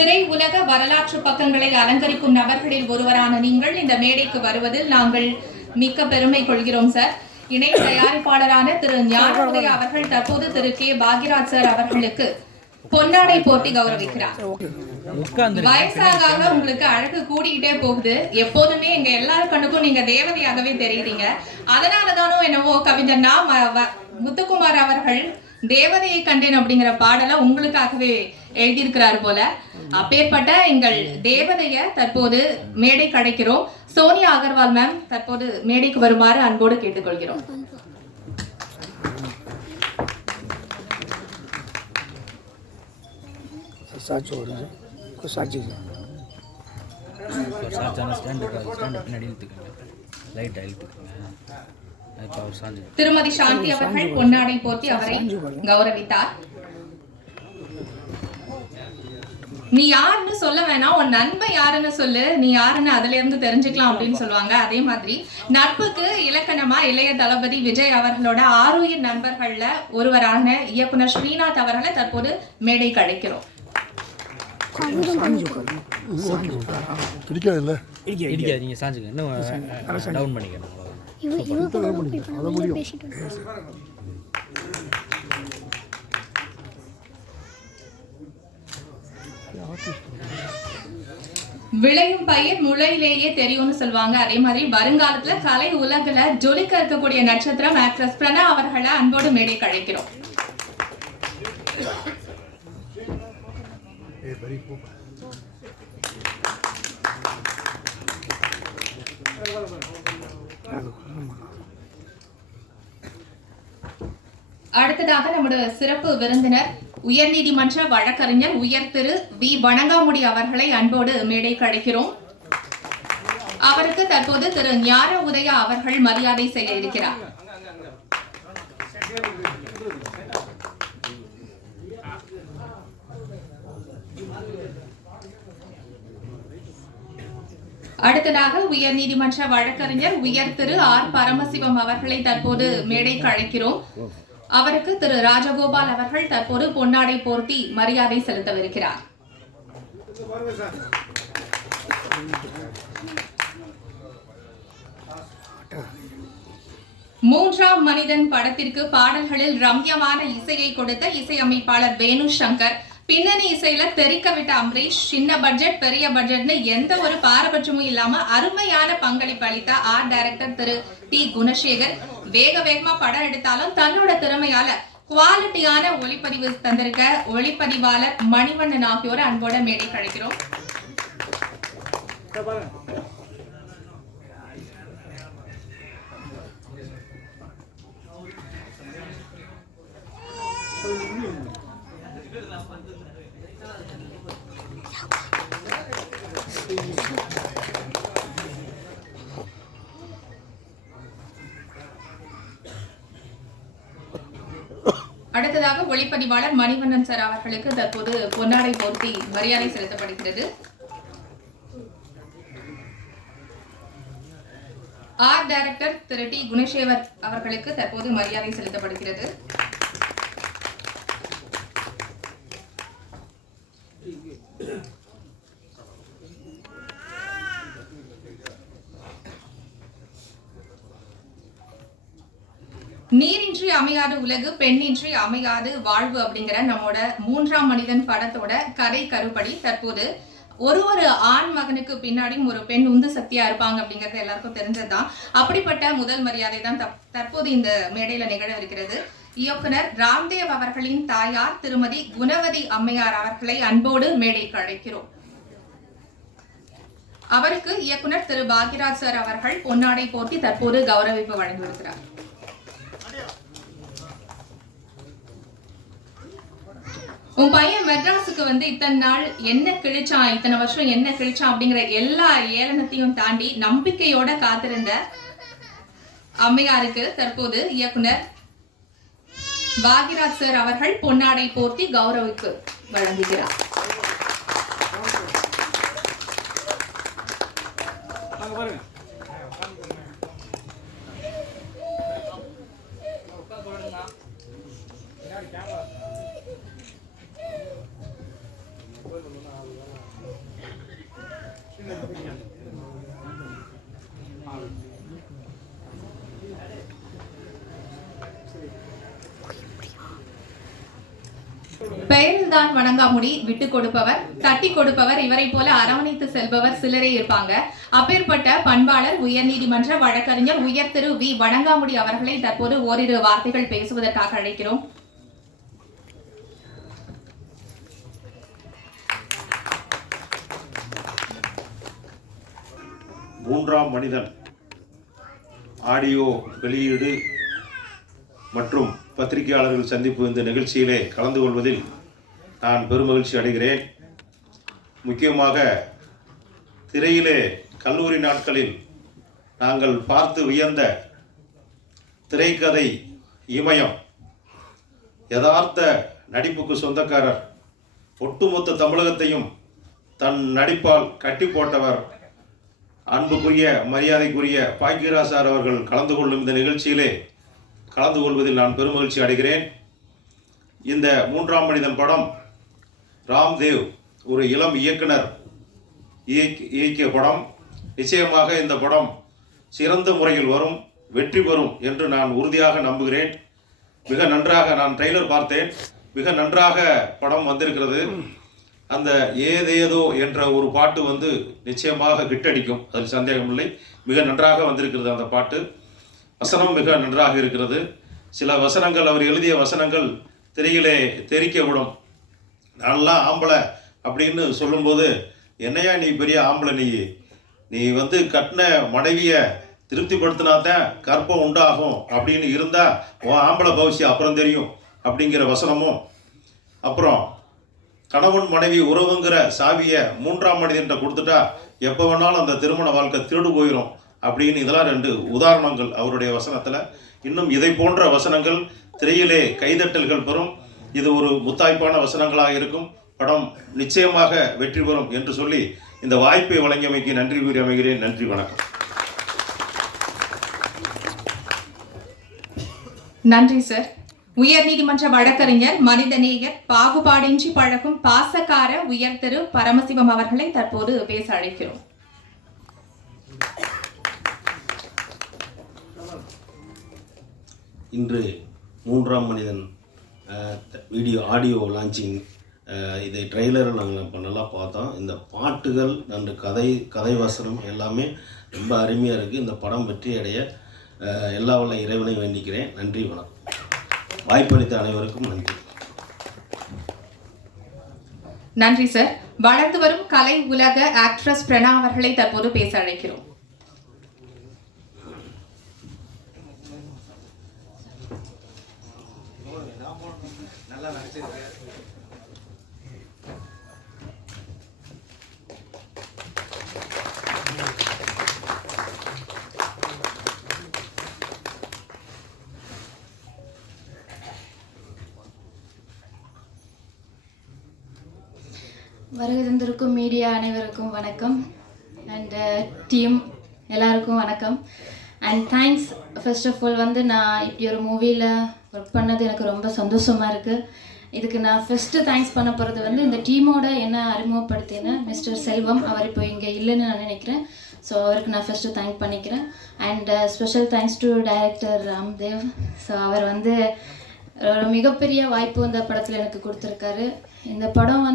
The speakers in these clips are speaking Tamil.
திரை உலக வரலாற்று பக்கங்களை அலங்கரிக்கும் நபர்களில் ஒருவரான நீங்கள் இந்த மேடைக்கு வருவதில் நாங்கள் மிக்க பெருமை கொள்கிறோம் சார். இணை தயாரிப்பாளரான திரு ஞானோதய அவர்கள் தற்போது திரு கே பாக்யராஜ் சார் அவர்களுக்கு பொன்னாடை போட்டி கௌரவிக்கிறார். வயசாக உங்களுக்கு அழகு கூடிக்கிட்டே போகுது. எப்போதுமே எங்க எல்லாரும் கண்ணுக்கும் நீங்க தேவதையாகவே தெரியுறீங்க. அதனாலதானோ என்னவோ கவிஞர் முத்துக்குமார் அவர்கள் தேவதையை கண்டேன் அப்படிங்கிற பாடலை உங்களுக்காகவே எழுதியிருக்கிறார் போல. அப்பேற்பட்ட எங்கள் தேவதைய தற்போது மேடை கிடைக்கிறோம். சோனியா அகர்வால் மேம் தற்போது மேடைக்கு வருமாறு அன்போடு கேட்டுக்கொள்கிறோம். திருமதி சாந்தி அவர்கள் பொன்னாடை போட்டி அவரை கௌரவித்தார். நீ யாருன்னு சொல்ல வேணாம், உன் நண்பன் யாருன்னு சொல்லு, நீ யாருன்னு அதுல இருந்து தெரிஞ்சுக்கலாம் அப்படின்னு சொல்லுவாங்க. அதே மாதிரி நட்புக்கு இலக்கணமா இளைய தளபதி விஜய் அவர்களோட ஆருயிர் நண்பர்கள்ல ஒருவரான இயக்குனர் ஸ்ரீநாத் அவர்களை தற்போது மேடை கழிக்கிறோம். விளையும் பயிர் முளையிலேயே தெரியும்னு சொல்லுவாங்க. அதே மாதிரி வருங்காலத்துல கலை உலகில ஜொலிக்க இருக்கக்கூடிய நட்சத்திரம் ஆக்ட்ரஸ் பிரணா அவர்களை அன்போடு மேடை கழிக்கிறோம். அடுத்ததாக நம்முடைய சிறப்பு விருந்தினர் உயர்நீதிமன்ற வழக்கறிஞர் உயர் திரு வி வணங்காமுடி அவர்களை அன்போடு மேடை கழிக்கிறோம். அவருக்கு தற்போது திரு ஞான உதயா அவர்கள் மரியாதை செய்ய இருக்கிறார். அடுத்ததாக உயர்நீதிமன்ற வழக்கறிஞர் உயர் திரு ஆர் பரமசிவம் அவர்களை தற்போது மேடைக்கு அழைக்கிறோம். அவருக்கு திரு ராஜகோபால் அவர்கள் தற்போது பொன்னாடை போர்த்தி மரியாதை செலுத்தவிருக்கிறார். மூன்றாம் மனிதன் படத்திற்கு பாடல்களில் ரம்யமான இசையை கொடுத்த இசையமைப்பாளர் வேணு சங்கர், பின்னணி இசையில தெரிக்க விட்ட அம்பரீஷ், சின்ன பட்ஜெட் பெரிய பட்ஜெட்னு எந்த ஒரு பாரபட்சமும் இல்லாம அருமையான பங்களிப்பு அளித்த ஆர்ட் டைரக்டர் திரு டி குணசேகர், வேகமா படம் எடுத்தாலும் தன்னோட திறமையால குவாலிட்டியான ஒளிப்பதிவு தந்திருக்க ஒளிப்பதிவாளர் மணிவண்ணன் ஆகியோர் அன்போட மேடை கிடைக்கிறோம். அடுத்ததாக ஒளிப்பதிவாளர் மணிவண்ணன் சார் அவர்களுக்கு தற்போது பொன்னாடை போர்த்தி மரியாதை செலுத்தப்படுகிறது. ஆர்ட் டைரக்டர் திரு டி குணசேகர் அவர்களுக்கு தற்போது மரியாதை செலுத்தப்படுகிறது. நீரின்றி அமையாது உலகு, பெண்ணின்றி அமையாது வாழ்வு அப்படிங்கிற நம்மோட மூன்றாம் மனிதன் படத்தோட கதை கருப்படி தற்போது ஒரு ஆண் மகனுக்கு பின்னாடியும் ஒரு பெண் உந்து சக்தியா இருப்பாங்க அப்படிங்கறது எல்லாருக்கும் தெரிஞ்சதுதான். அப்படிப்பட்ட முதல் மரியாதை தான் தற்போது இந்த மேடையில நிகழ இருக்கிறது. இயக்குனர் ராம்தேவ் அவர்களின் தாயார் திருமதி குணவதி அம்மையார் அவர்களை அன்போடு மேடைக்கு அழைக்கிறோம். அவருக்கு இயக்குனர் திரு பாக்யராஜ் சார் அவர்கள் பொன்னாடை போர்த்தி தற்போது கௌரவிப்பு வழங்கி வருகிறார். உன் பையன் மெட்ராஸுக்கு வந்து இத்தனை நாள் என்ன கிழிச்சான், இத்தனை வருஷம் என்ன கிழிச்சான் அப்படிங்கிற எல்லா ஏளனத்தையும் தாண்டி நம்பிக்கையோட காத்திருந்த அம்மையாருக்கு தற்போது இயக்குனர் பாக்யராஜ் சார் அவர்கள் பொன்னாடை போர்த்தி கௌரவிப்பு வழங்குகிறார். பெயரில் தான் வணங்காமுடி, விட்டு கொடுப்பவர், தட்டி கொடுப்பவர், இவரை போல அரவணைத்து செல்பவர் சிலரே இருப்பாங்க. அப்பேற்பட்ட பண்பாளர், உயர்நீதிமன்ற வழக்கறிஞர் உயர் திரு வி வணங்காமுடி அவர்களை தற்போது ஓரிரு வார்த்தைகள் பேசுவதற்காக அழைக்கிறோம். மூன்றாம் மனிதன் ஆடியோ வெளியீடு மற்றும் பத்திரிகையாளர்கள் சந்திப்பு இந்த நிகழ்ச்சியிலே கலந்து கொள்வதில் நான் பெருமகிழ்ச்சி அடைகிறேன். முக்கியமாக திரையிலே கல்லூரி நாட்களில் நாங்கள் பார்த்து வியந்த திரைக்கதை இமயம், யதார்த்த நடிப்புக்கு சொந்தக்காரர், ஒட்டுமொத்த தமிழகத்தையும் தன் நடிப்பால் கட்டி போட்டவர், அன்புக்குரிய மரியாதைக்குரிய பாக்கியராஜ் சார் அவர்கள் கலந்து கொள்ளும் இந்த நிகழ்ச்சியிலே கலந்து கொள்வதில் நான் பெருமகிழ்ச்சி அடைகிறேன். இந்த மூன்றாம் மனிதன் படம் ராம்தேவ் ஒரு இளம் இயக்குனர் இயக்கிய படம். நிச்சயமாக இந்த படம் சிறந்த முறையில் வரும், வெற்றி பெறும் என்று நான் உறுதியாக நம்புகிறேன். மிக நன்றாக, நான் ட்ரெய்லர் பார்த்தேன், மிக நன்றாக படம் வந்திருக்கிறது. அந்த ஏதேதோ என்ற ஒரு பாட்டு நிச்சயமாக கிட்டடிக்கும், அதில் சந்தேகமில்லை. மிக நன்றாக வந்திருக்கிறது அந்த பாட்டு. வசனம் மிக நன்றாக இருக்கிறது. சில வசனங்கள், அவர் எழுதிய வசனங்கள் திரையிலே தெரிக்க விடும். நான்லாம் ஆம்பளை அப்படின்னு சொல்லும்போது, என்னையா நீ பெரிய ஆம்பளை, நீ கட்டின மனைவியை திருப்திப்படுத்தினாதான் கற்பம் உண்டாகும் அப்படின்னு இருந்தால் உன் ஆம்பளை பவிஷ்யம் அப்புறம் தெரியும் அப்படிங்கிற வசனமும், அப்புறம் கணவன் மனைவி உறவுங்கிற சாவியை மூன்றாம் மனிதன்கிட்ட கொடுத்துட்டா எப்போ வேணாலும் அந்த திருமண வாழ்க்கை திருடு போயிடும் அப்படின்னு, இதெல்லாம் 2 உதாரணங்கள் அவருடைய வசனத்தில். இன்னும் இதை போன்ற வசனங்கள் திரையிலே கைதட்டல்கள் பெறும். இது ஒரு முத்தாய்ப்பான வசனங்களாக இருக்கும். படம் நிச்சயமாக வெற்றி பெறும் என்று சொல்லி இந்த வாய்ப்பை வழங்கியமைக்கு நன்றி கூறி அமைகிறேன். நன்றி, வணக்கம். நன்றி சார். உயர்நீதிமன்ற வழக்கறிஞர், மனிதநேயர், பாகுபாடின்றி பழகும் பாசக்கார உயர் திரு பரமசிவம் அவர்களை தற்போது பேச அழைக்கிறோம். இன்று மூன்றாம் மனிதன் ஆடியோ லான்ச்சிங், இதை ட்ரெய்லரில் நாங்கள் நல்லா பார்த்தோம். இந்த பாட்டுகள், நன்று கதை வசனம் எல்லாமே ரொம்ப அருமையாக இருக்குது. இந்த படம் வெற்றி அடைய எல்லா வல்ல இறைவனை வேண்டிக்கிறேன். நன்றி, வணக்கம். வாய்ப்பளித்த அனைவருக்கும் நன்றி. நன்றி சார். வளர்ந்து வரும் கலை உலக ஆக்ட்ரஸ் பிரணா அவர்களை தற்போது பேச அழைக்கிறோம். வருகை தந்திருக்கும் மீடியா அனைவருக்கும் வணக்கம். அண்ட் டீம் எல்லாருக்கும் வணக்கம். And thanks. First of all நான் இப்படி ஒரு மூவியில் ஒர்க் பண்ணது எனக்கு ரொம்ப சந்தோஷமாக இருக்குது. இதுக்கு நான் ஃபஸ்ட்டு தேங்க்ஸ் பண்ண போகிறது இந்த டீமோட என்ன அறிமுகப்படுத்தின மிஸ்டர் செல்வம். அவர் இப்போ இங்கே இல்லைன்னு நான் நினைக்கிறேன். ஸோ அவருக்கு நான் ஃபஸ்ட்டு தேங்க் பண்ணிக்கிறேன். And special thanks to director Ramdev. So அவர் ஒரு மிகப்பெரிய வாய்ப்பு இந்த படத்தில் எனக்கு கொடுத்துருக்காரு. இந்த படம்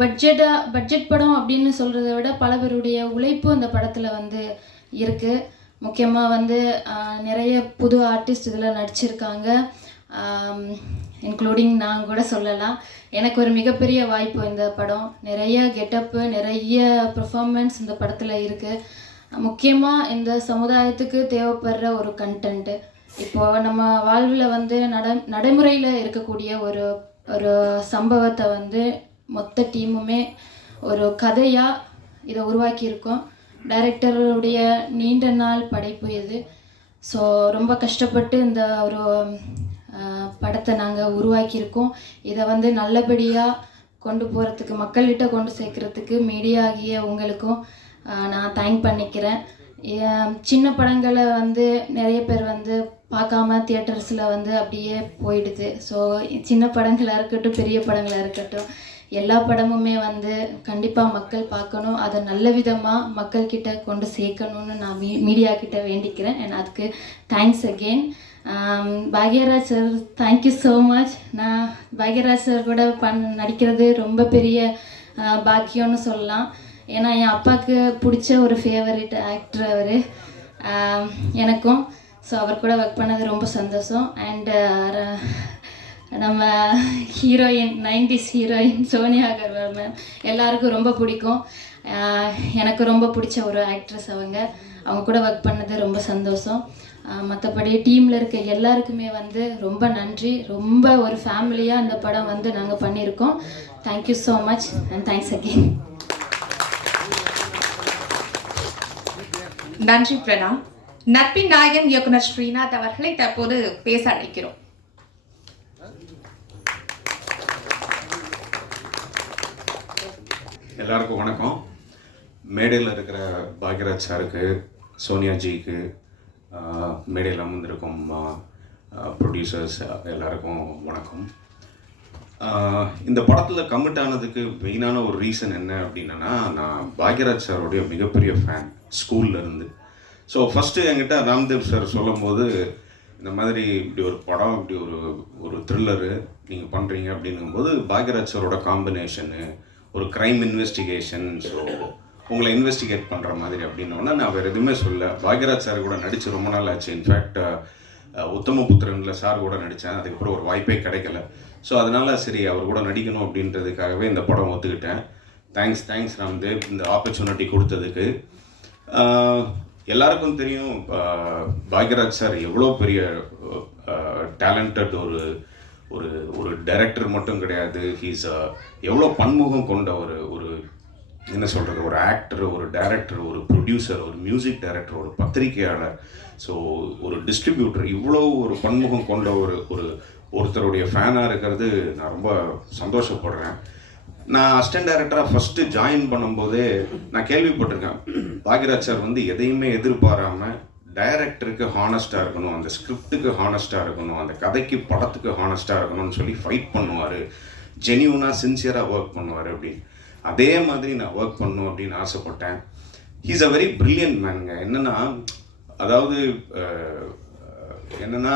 பட்ஜெட் படம் அப்படின்னு சொல்கிறத விட பல பேருடைய உழைப்பு அந்த படத்தில் இருக்குது. முக்கியமாக நிறைய புது ஆர்டிஸ்ட் இதில் நடிச்சிருக்காங்க. இன்க்ளூடிங் நான் கூட சொல்லலாம். எனக்கு ஒரு மிகப்பெரிய வாய்ப்பு இந்த படம். நிறைய கெட்டப்பு, நிறைய பெர்ஃபார்மன்ஸ் இந்த படத்தில் இருக்குது. முக்கியமாக இந்த சமுதாயத்துக்கு தேவைப்படுற ஒரு கண்டென்ட்டு, இப்போது நம்ம வாழ்வில் நடைமுறையில் இருக்கக்கூடிய ஒரு சம்பவத்தை மொத்த டீமுமே ஒரு கதையாக இதை உருவாக்கியிருக்கோம். டைரக்டருடைய நீண்ட நாள் படைப்பு இது. ஸோ ரொம்ப கஷ்டப்பட்டு இந்த ஒரு படத்தை நாங்கள் உருவாக்கியிருக்கோம். இதை நல்லபடியாக கொண்டு போகிறதுக்கு, மக்கள்கிட்ட கொண்டு சேர்க்குறதுக்கு மீடியா ஆகிய உங்களுக்கும் நான் தேங்க் பண்ணிக்கிறேன். சின்ன படங்களை நிறைய பேர் பார்க்காம தியேட்டர்ஸில் அப்படியே போயிடுது. ஸோ சின்ன படங்களாக இருக்கட்டும், பெரிய படங்களாக இருக்கட்டும், எல்லா படமுமே கண்டிப்பாக மக்கள் பார்க்கணும். அதை நல்ல விதமாக மக்கள்கிட்ட கொண்டு சேர்க்கணும்னு நான் மீடியா கிட்ட வேண்டிக்கிறேன். அண்ட் அதுக்கு thanks again. Bhagyaraj sir thank you so much. நான் பாக்யராஜ் சார் கூட நடிக்கிறது ரொம்ப பெரிய பாக்கியம்னு சொல்லலாம். ஏன்னா என் அப்பாவுக்கு பிடிச்ச ஒரு ஃபேவரட் ஆக்டர் அவர், எனக்கும். ஸோ அவர் கூட ஒர்க் பண்ணது ரொம்ப சந்தோஷம். அண்டு நம்ம heroine 90s heroine Sonia Agarwal ma'am எல்லாருக்கும் ரொம்ப பிடிக்கும். எனக்கு ரொம்ப பிடிச்ச ஒரு ஆக்ட்ரஸ் அவங்க கூட ஒர்க் பண்ணது ரொம்ப சந்தோஷம். மற்றபடி டீமில் இருக்க எல்லாருக்குமே ரொம்ப நன்றி. ரொம்ப ஒரு ஃபேமிலியாக இந்த படம் நாங்கள் பண்ணியிருக்கோம். Thank you so much and thanks again. நன்றி பிரணா. நட்பின் நாயகன் இயக்குனர் ஸ்ரீநாத் அவர்களை தற்போது பேச அழைக்கிறோம். எல்லாருக்கும் வணக்கம். மேடையில் இருக்கிற பாக்யராஜ் சாருக்கு, சோனியாஜிக்கு, மேடையில் அமர்ந்திருக்கும் ப்ரொடியூசர்ஸ் எல்லாருக்கும் வணக்கம். இந்த படத்தில் கமிட் ஆனதுக்கு மெயினான ஒரு ரீசன் என்ன அப்படின்னா, நான் பாக்யராஜ் சாரோடைய மிகப்பெரிய ஃபேன் ஸ்கூல்லேருந்து. ஸோ ஃபஸ்ட்டு என்கிட்ட ராம்தேவ் சார் சொல்லும் போது, இந்த மாதிரி இப்படி ஒரு படம், இப்படி ஒரு த்ரில்லரு நீங்கள் பண்ணுறீங்க அப்படிங்கும்போது, பாக்யராஜ் சாரோட காம்பினேஷனு, ஒரு க்ரைம் இன்வெஸ்டிகேஷன், ஸோ உங்களை இன்வெஸ்டிகேட் பண்ணுற மாதிரி அப்படின்னோன்னா நான் வேறு எதுவுமே சொல்ல. பாக்யராஜ் சார் கூட நடித்து ரொம்ப நாள் ஆச்சு. இன்ஃபேக்ட் உத்தமபுத்திரனில் சார் கூட நடித்தேன். அதுக்கப்புறம் ஒரு வாய்ப்பே கிடைக்கல. ஸோ அதனால் சரி அவர் கூட நடிக்கணும் அப்படின்றதுக்காகவே இந்த படம் ஒத்துக்கிட்டேன். தேங்க்ஸ் ராம்தேவ் இந்த ஆப்பர்ச்சுனிட்டி கொடுத்ததுக்கு. எல்லாருக்கும் தெரியும் பாக்யராஜ் சார் எவ்வளோ பெரிய டேலண்டட் ஒரு டைரக்டர் மட்டும் கிடையாது. ஹீஸ் எவ்வளோ பன்முகம் கொண்ட ஒரு என்ன சொல்கிறது, ஒரு ஆக்டர், ஒரு டைரக்டர், ஒரு ப்ரொடியூசர், ஒரு மியூசிக் டைரக்டர், ஒரு பத்திரிகையாளர், ஸோ ஒரு டிஸ்ட்ரிபியூட்டர், இவ்வளோ ஒரு பன்முகம் கொண்ட ஒருத்தருடைய ஃபேனாக இருக்கிறது நான் ரொம்ப சந்தோஷப்படுறேன். நான் அசிஸ்டன்ட் டைரக்டராக ஃபஸ்ட்டு ஜாயின் பண்ணும்போதே நான் கேள்விப்பட்டிருக்கேன், பாக்யராஜ் சார் எதையுமே எதிர்பாராமல் டைரக்டருக்கு ஹானஸ்ட்டாக இருக்கணும், அந்த ஸ்கிரிப்டுக்கு ஹானஸ்ட்டாக இருக்கணும், அந்த கதைக்கு படத்துக்கு ஹானஸ்ட்டாக இருக்கணும்னு சொல்லி ஃபைட் பண்ணுவார். ஜெனியூனாக சின்சியராக ஒர்க் பண்ணுவார். அப்படின்னு அதே மாதிரி நான் ஒர்க் பண்ணணும் அப்படின்னு ஆசைப்பட்டேன். ஹீஸ் அ வெரி பிரில்லியன்ட் மேனுங்க. அதாவது என்னென்னா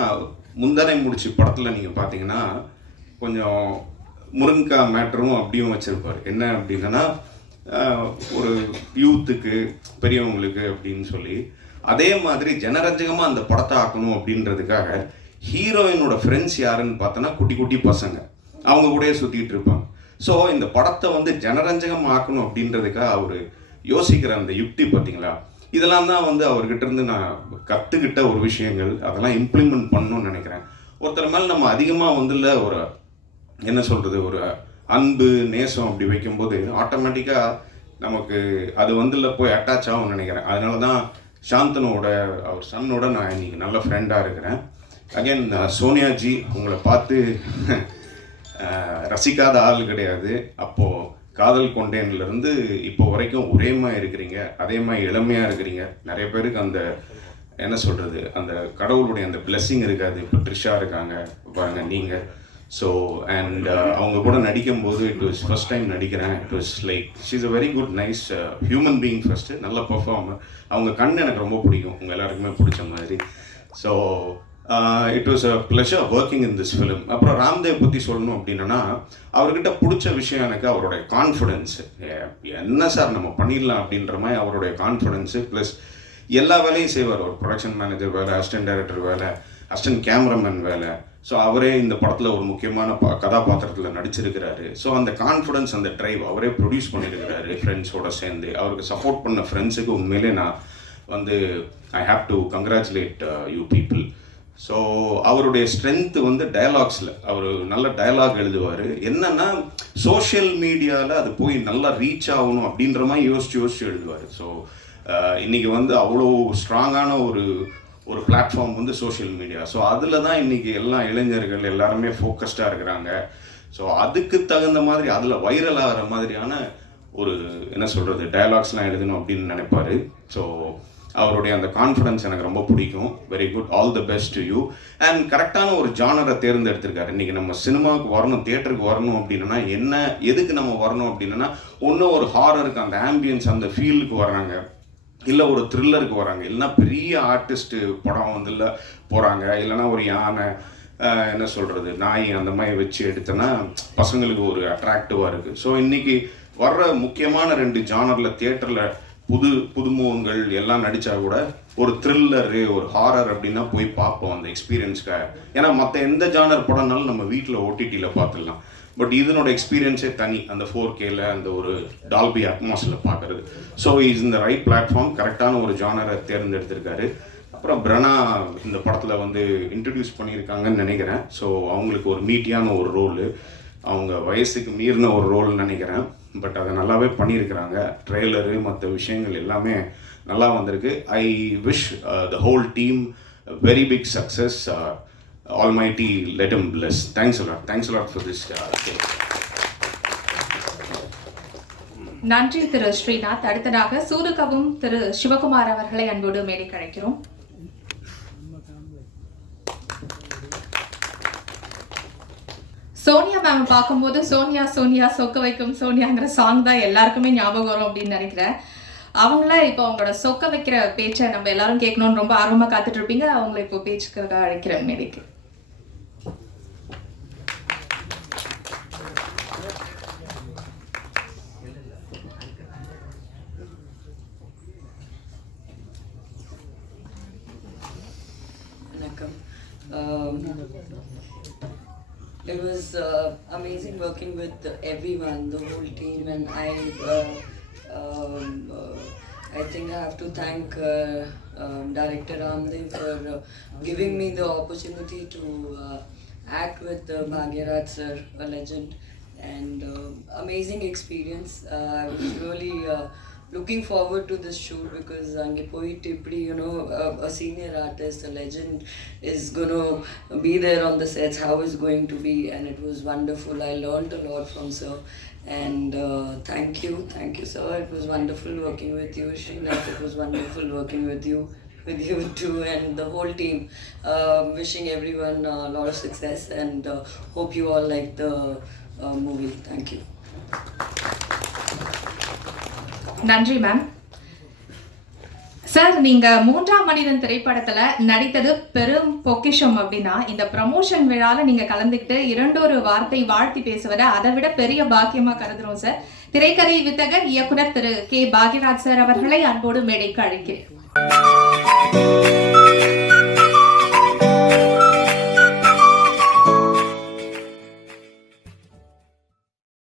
முந்தானை முடிச்சு படத்தில் நீங்கள் பார்த்தீங்கன்னா கொஞ்சம் முருங்கக்காய் மேட்டரும் அப்படியும் வச்சுருப்பார். என்ன அப்படின்னா ஒரு யூத்துக்கு, பெரியவங்களுக்கு அப்படின்னு சொல்லி, அதே மாதிரி ஜனரஞ்சகமாக அந்த படத்தை ஆக்கணும் அப்படின்றதுக்காக ஹீரோயினோட ஃப்ரெண்ட்ஸ் யாருன்னு பார்த்தோன்னா குட்டி குட்டி பசங்க, அவங்க கூடயே சுற்றிட்டு இருப்பாங்க. ஸோ இந்த படத்தை ஜனரஞ்சகமாக ஆக்கணும் அப்படின்றதுக்காக அவர் யோசிக்கிற அந்த யுக்தி பார்த்தீங்களா, இதெல்லாம் தான் அவர்கிட்ட இருந்து நான் கற்றுக்கிட்ட ஒரு விஷயங்கள். அதெல்லாம் இம்ப்ளிமெண்ட் பண்ணணும்னு நினைக்கிறேன். ஒருத்தர் மேலே நம்ம அதிகமாக ஒரு என்ன சொல்கிறது, ஒரு அன்பு நேசம் அப்படி வைக்கும்போது ஆட்டோமேட்டிக்காக நமக்கு அது போய் அட்டாச் ஆகும்னு நினைக்கிறேன். அதனால தான் சாந்தனோட அவர் சன்னோட நான் இன்றைக்கி நல்ல ஃப்ரெண்டாக இருக்கிறேன். அகெயின் சோனியாஜி, உங்களை பார்த்து ரசிக்காத ஆள் கிடையாது. அப்போது காதல் கொண்டேன்லேருந்து இப்போ வரைக்கும் ஒரே மாதிரி இருக்கிறீங்க, அதே மாதிரி இளமையாக இருக்கிறீங்க. நிறைய பேருக்கு அந்த என்ன சொல்கிறது, அந்த கடவுளுடைய அந்த பிளெஸ்ஸிங் இருக்காது. இப்போ ட்ரிஷா இருக்காங்க பாருங்க நீங்கள். ஸோ அண்ட் அவங்க கூட நடிக்கும்போது இட் வாஸ் ஃபஸ்ட் டைம் நடிக்கிறேன். It was like she is a very good nice human being. First நல்ல பர்ஃபார்மர். அவங்க கண் எனக்கு ரொம்ப பிடிக்கும், உங்கள் எல்லாருக்குமே பிடிச்ச மாதிரி. So it was a pleasure working in this film. அப்புறம் ராம்தேவ் பற்றி சொல்லணும் அப்படின்னா, அவர்கிட்ட பிடிச்ச விஷயம் எனக்கு அவருடைய கான்ஃபிடென்ஸு. என்ன சார் நம்ம பண்ணிடலாம் அப்படின்ற மாதிரி அவருடைய கான்ஃபிடென்ஸு, ப்ளஸ் எல்லா வேலையும் செய்வார். ஒரு ப்ரொடக்ஷன் மேனேஜர் வேலை, அசிஸ்டன்ட் டைரக்டர் வேலை, அசிஸ்டன்ட் கேமராமேன் வேலை. ஸோ அவரே இந்த படத்தில் ஒரு முக்கியமான கதாபாத்திரத்தில் நடிச்சிருக்கிறாரு. ஸோ அந்த கான்ஃபிடன்ஸ், அந்த ட்ரைவ் அவரே ப்ரொடியூஸ் பண்ணியிருக்கிறாரு ஃப்ரெண்ட்ஸோடு சேர்ந்து. அவருக்கு சப்போர்ட் பண்ண ஃப்ரெண்ட்ஸுக்கு உண்மையிலே நான் I have to congratulate you people. So அவருடைய ஸ்ட்ரென்த்து டயலாக்ஸில் அவர் நல்ல டயலாக் எழுதுவார். என்னென்னா சோஷியல் மீடியாவில் அது போய் நல்லா ரீச் ஆகணும் அப்படின்ற மாதிரி யோசிச்சு எழுதுவார். ஸோ இன்றைக்கி அவ்வளோ ஸ்ட்ராங்கான ஒரு பிளாட்ஃபார்ம் சோஷியல் மீடியா. ஸோ அதில் தான் இன்றைக்கி எல்லா இளைஞர்கள் எல்லாருமே ஃபோக்கஸ்டாக இருக்கிறாங்க. ஸோ அதுக்கு தகுந்த மாதிரி அதில் வைரல் ஆகிற மாதிரியான ஒரு என்ன சொல்கிறது டயலாக்ஸ்லாம் எழுதணும் அப்படின்னு நினைப்பார். ஸோ அவருடைய அந்த கான்ஃபிடன்ஸ் எனக்கு ரொம்ப பிடிக்கும். Very good, all the best to you. And கரெக்டான ஒரு ஜானரை தேர்ந்தெடுத்திருக்காரு. இன்றைக்கி நம்ம சினிமாவுக்கு வரணும், தியேட்டருக்கு வரணும் அப்படின்னா எதுக்கு நம்ம வரணும் அப்படின்னா, ஒன்றும் ஒரு ஹாரருக்கு அந்த ஆம்பியன்ஸ் அந்த ஃபீலுக்கு வர்றாங்க. இல்லை ஒரு த்ரில்லருக்கு வராங்க, இல்லைன்னா பெரிய ஆர்டிஸ்ட்டு படம் வந்து இல்லை போகிறாங்க, இல்லைன்னா ஒரு யானை என்ன சொல்கிறது நாய் அந்த மாதிரி வச்சு எடுத்தோன்னா பசங்களுக்கு ஒரு அட்ராக்டிவாக இருக்குது. ஸோ இன்றைக்கி வர்ற முக்கியமான 2 ஜானரில் தியேட்டரில் புதுமுகங்கள் எல்லாம் நடித்தா கூட ஒரு த்ரில்லரு ஒரு ஹாரர் அப்படின்னா போய் பார்ப்போம் அந்த எக்ஸ்பீரியன்ஸ்க்காக. ஏன்னா மற்ற எந்த ஜானர் படம்னாலும் நம்ம வீட்டில் ஓடிடியில் பார்த்துடலாம். பட் இதனோட எக்ஸ்பீரியன்ஸே தனி, அந்த 4Kல அந்த ஒரு டால்பி அட்மாஸில் பார்க்குறது. ஸோ இஸ் இந்த ரைட் பிளாட்ஃபார்ம், கரெக்டான ஒரு ஜானரை தேர்ந்தெடுத்திருக்காரு. அப்புறம் பிரனா இந்த படத்தில் வந்து இன்ட்ரடியூஸ் பண்ணியிருக்காங்கன்னு நினைக்கிறேன். ஸோ அவங்களுக்கு ஒரு மீட்டியான ஒரு ரோலு, அவங்க வயசுக்கு மீறின ஒரு ரோல்னு நினைக்கிறேன். பட் அதை நல்லாவே பண்ணியிருக்கிறாங்க. ட்ரெய்லரு மற்ற விஷயங்கள் எல்லாமே நல்லா வந்திருக்கு. I wish the whole team very big success. Almighty let him bless. Thanks a lot for this. நன்றி திரு ஸ்ரீநாத். அடுத்ததாக சூதுகவும் திரு சிவகுமார் அவர்களை அன்போடு மேடைக்கு அழைக்கிறோம். சோனியா மேம் பார்க்கும்போது சோனியா சோனியா சொக்க வைக்கும் சோனியாங்கிற சாங் தான் எல்லாருக்குமே ஞாபகம் வரும் அப்படின்னு நினைக்கிறேன். அவங்கள இப்போ அவங்களோட சொக்க வைக்கிற பேச்சை நம்ம எல்லாரும் கேட்கணும்னு ரொம்ப ஆர்வமாக காத்துட்டு இருப்பீங்க. அவங்கள இப்போ பேச்சுக்கிறதா அழைக்கிறேன் மேடைக்கு. It was amazing working with everyone, the whole team, and I think I have to thank Director Ramdev for giving me the opportunity to act with Bhagyaraj sir, a legend, and amazing experience. I was really looking forward to this shoot because ange poitte ipdi a senior artist, a legend is going to be there on the sets, how is going to be, and it was wonderful. I learned a lot from sir, and thank you sir. It was wonderful working with you, Srinath. It was wonderful working with you too, and the whole team. Wishing everyone a lot of success, and hope you all like the movie. Thank you. நன்றி மேம். சார், நீங்க 3ஆம் மனிதன் திரைப்படத்துல நடித்தது பெரும் பொக்கிஷம் அப்படின்னா, இந்த ப்ரமோஷன் விழால நீங்க கலந்துக்கிட்டு 2 வார்த்தை வாழ்த்தி பேசுவதை அதை விட பெரிய பாக்கியமா கருதுறோம் சார். திரைக்கதை வித்தகர் இயக்குனர் திரு கே பாக்யராஜ் சார் அவர்களை அன்போடு மேடைக்கு அழைக்கிறேன்.